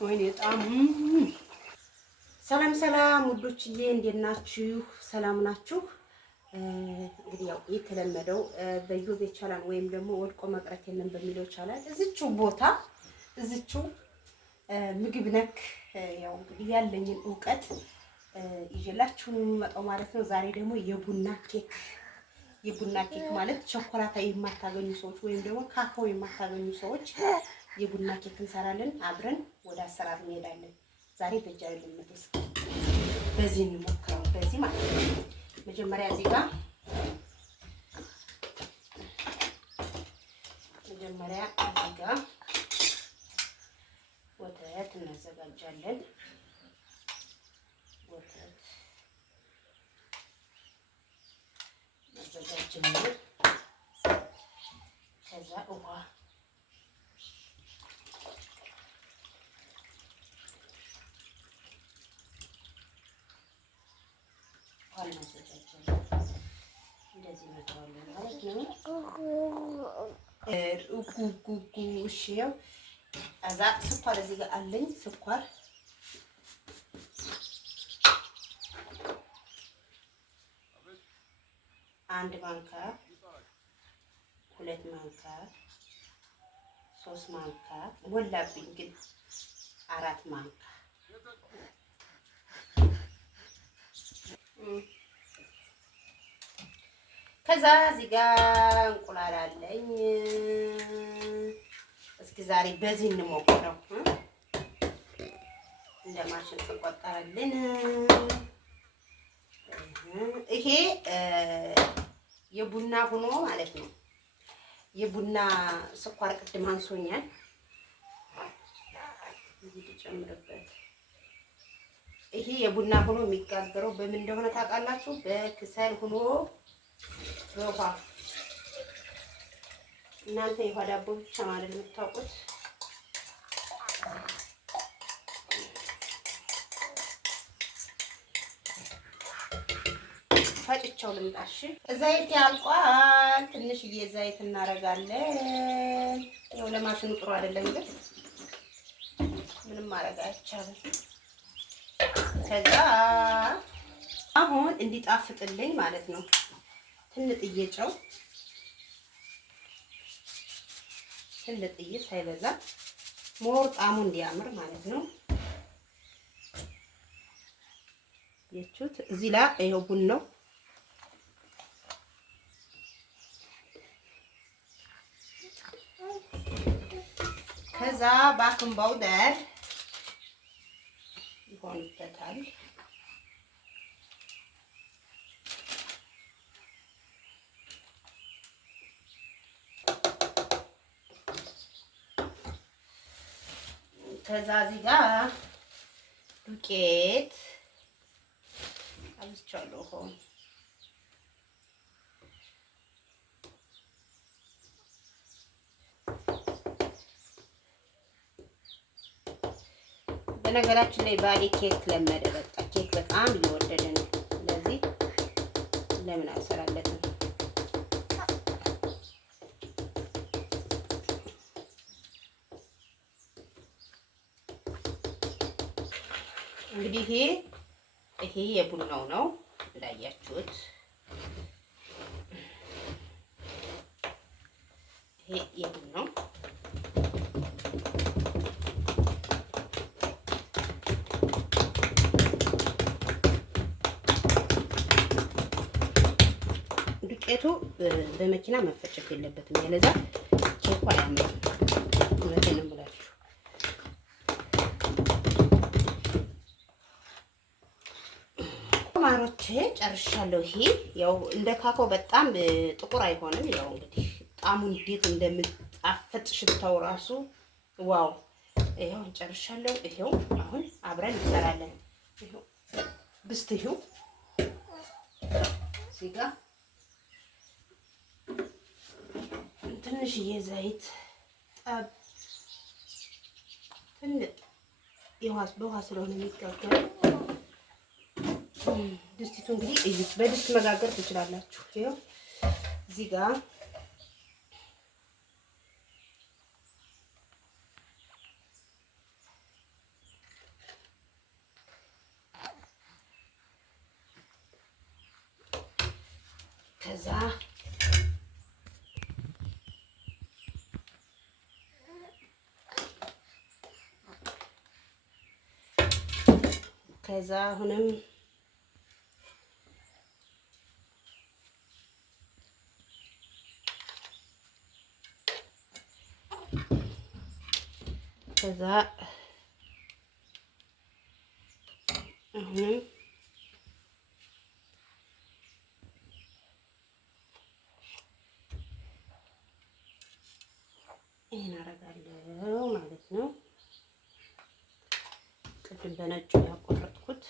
ወይኔ ጣም ሰላም ሰላም ውዶችዬ፣ እንዴት ናችሁ? ሰላም ናችሁ? እንግዲህ ያው የተለመደው በዩቲዩብ ቻናል ወይም ደግሞ ወድቆ መቅረት የለም በሚለው ቻናል እዚችው ቦታ እዚችው ምግብ ነክ ያው እንግዲህ ያለኝን እውቀት ይዤላችሁ መጣው ማለት ነው። ዛሬ ደግሞ የቡና ኬክ ማለት ቸኮላታ የማታገኙ ሰዎች ወይም ደግሞ ካካኦ የማታገኙ ሰዎች የቡና ኬክ እንሰራለን። አብረን ወደ አሰራር እንሄዳለን። ዛሬ በእጃዬ ልምጥስ በዚህ እንሞክረው። በዚህ ማለት ነው። መጀመሪያ እዚህ ጋር ወተት እናዘጋጃለን። ወተት እናዘጋጃለን። ከዛ ውሃ እንደዚህ መተዋለን ማለት ነው። እሺ ያው እዛ ስኳር እዚህ ጋር አለኝ። ስኳር አንድ ማንካ፣ 2 ማንካ፣ 3 ማንካ ወላብኝ ግን 4 ማንካ ከዛ እዚህ ጋር እንቁላል አለኝ። እስኪ ዛሬ በዚህ እንሞክረው። እንደ ማሽን ተቆጠረልን። ይሄ የቡና ሆኖ ማለት ነው። የቡና ስኳር ቅድም አንሶኛል። እዚህ ተጨምርበት። ይሄ የቡና ሆኖ የሚጋገረው በምን እንደሆነ ታውቃላችሁ? በክሰል ሆኖ በውሃ። እናንተ የውሃ ዳቦ ብቻ ማለት የምታውቁት። ፈጭቸው ልምጣሽ። ዘይት ያልቋል። ትንሽዬ ዘይት እናደርጋለን። ያው ለማሽኑ ጥሩ አይደለም ግን ምንም ማድረግ አይቻልም። ከዛ አሁን እንዲጣፍጥልኝ ማለት ነው ትንጥዬ ጨው፣ ትንጥዬ ሳይበዛ ሞር ጣዕሙ እንዲያምር ማለት ነው። የቹት እዚህ ላይ ይሄው ቡናው ከዛ ባክን ባውደር ይሆንበታል። ከዛ እዚህ ጋር ዱቄት አብዝቻለሁ። በነገራችን ላይ ባሌ ኬክ ለመደ። በቃ ኬክ በጣም እየወደደ ነው። ስለዚህ ለምን አልሰራለትም? እንግዲህ ይሄ የቡናው ነው እንዳያችሁት። ይሄ የቡናው ዱቄቱ በመኪና መፈጨት የለበትም። ያለዛ ኬኩ አያምርም። እውነቴን ነው የምላችሁ። ማሮቼ ጨርሻለሁ። ይሄ ያው እንደ ካካው በጣም ጥቁር አይሆንም። ያው እንግዲህ ጣዕሙ እንዴት እንደምጣፈጥ ሽታው ራሱ ዋው! ይሄው ጨርሻለሁ። ይሄው አሁን አብረን እንሰራለን። ይሄው ብስት ይሄው እዚህ ጋር ትንሽዬ ዘይት ጠብ ትንጥ በውሃ ስለሆነ የሚጋገረው ድስቲቱ እንግዲህ እዩት። በድስት መጋገር ትችላላችሁ። ይኸው እዚህ ጋር ከዛ አሁንም ከዛ አሁንም ይሄን አደርጋለሁ ማለት ነው። ቅድም በነጩ ያቆረጥኩት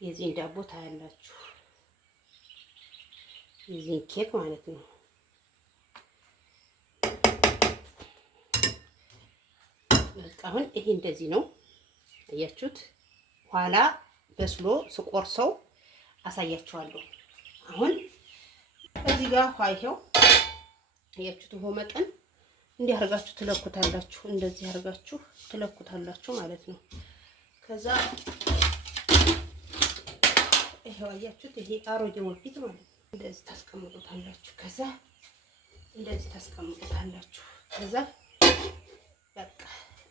የዚህን ዳቦ ታያላችሁ፣ የዚህን ኬክ ማለት ነው። በቃ አሁን ይሄ እንደዚህ ነው አያችሁት። ኋላ በስሎ ስቆርሰው አሳያችኋለሁ። አሁን እዚህ ጋር ይሄው አያችሁት። ውሃ መጠን እንዲህ አድርጋችሁ ትለኩታላችሁ፣ እንደዚህ አድርጋችሁ ትለኩታላችሁ ማለት ነው። ከዛ ይሄው አያችሁት፣ ይሄ አሮጌ ወፊት ማለት ነው። እንደዚህ ታስቀምጡታላችሁ። ከዛ እንደዚህ ታስቀምጡታላችሁ። ከዛ በቃ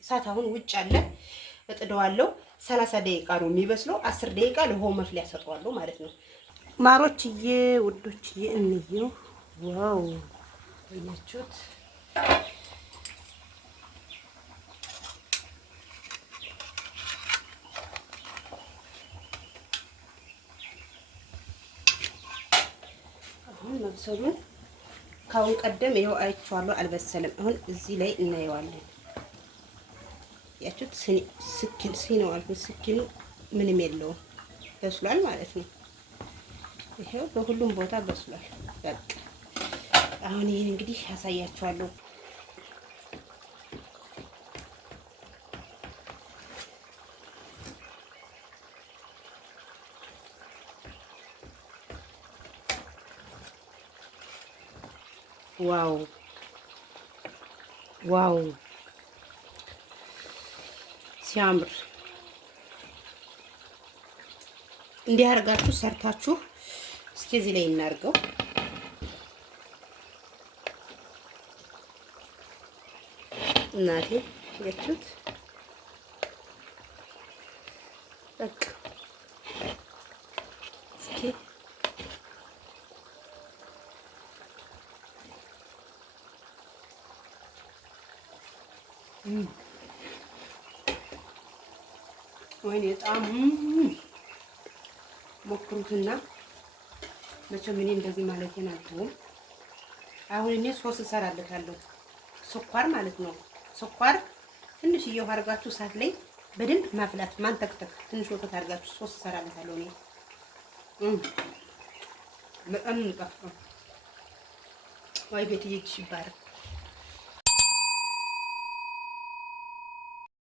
እሳት አሁን ውጭ አለ፣ እጥደዋለሁ። 30 ደቂቃ ነው የሚበስለው። 10 ደቂቃ ለውሃው መፍሊያ ሰጠዋለሁ ማለት ነው። ማሮችዬ፣ ውዶችዬ እንየው። ዋው አያችሁት። አሁን መብሰሉን ካሁን ቀደም ይኸው አይቼዋለሁ፣ አልበሰለም። አሁን እዚህ ላይ እናየዋለን። ያችሁት ሲነው አልኩት፣ ስኪኑ ምንም የለውም፣ በስሏል ማለት ነው። ይሄው በሁሉም ቦታ በስሏል። በቃ አሁን ይሄን እንግዲህ ያሳያችኋለሁ። ዋው ዋው ሲያምር! እንዲህ አድርጋችሁ ሰርታችሁ እስኪ እዚህ ላይ እናድርገው። እናቴ ያችሁት በቃ እስኪ ወይኔ በጣም ሞክሩትና መቼም እኔ እንደዚህ ማለቴን አልተውም። አሁን እኔ ሶስ እሰራለታለሁ፣ ስኳር ማለት ነው። ስኳር ትንሽ ውሃ አድርጋችሁ እሳት ላይ በደንብ ማፍላት፣ ማንተክተክ፣ ትንሽ ወተት አድርጋችሁ ሶስ እሰራለታለሁ እኔ። በጣም ነው የሚጣፍጠው። ወይ ቤት ይጅ ይባላል።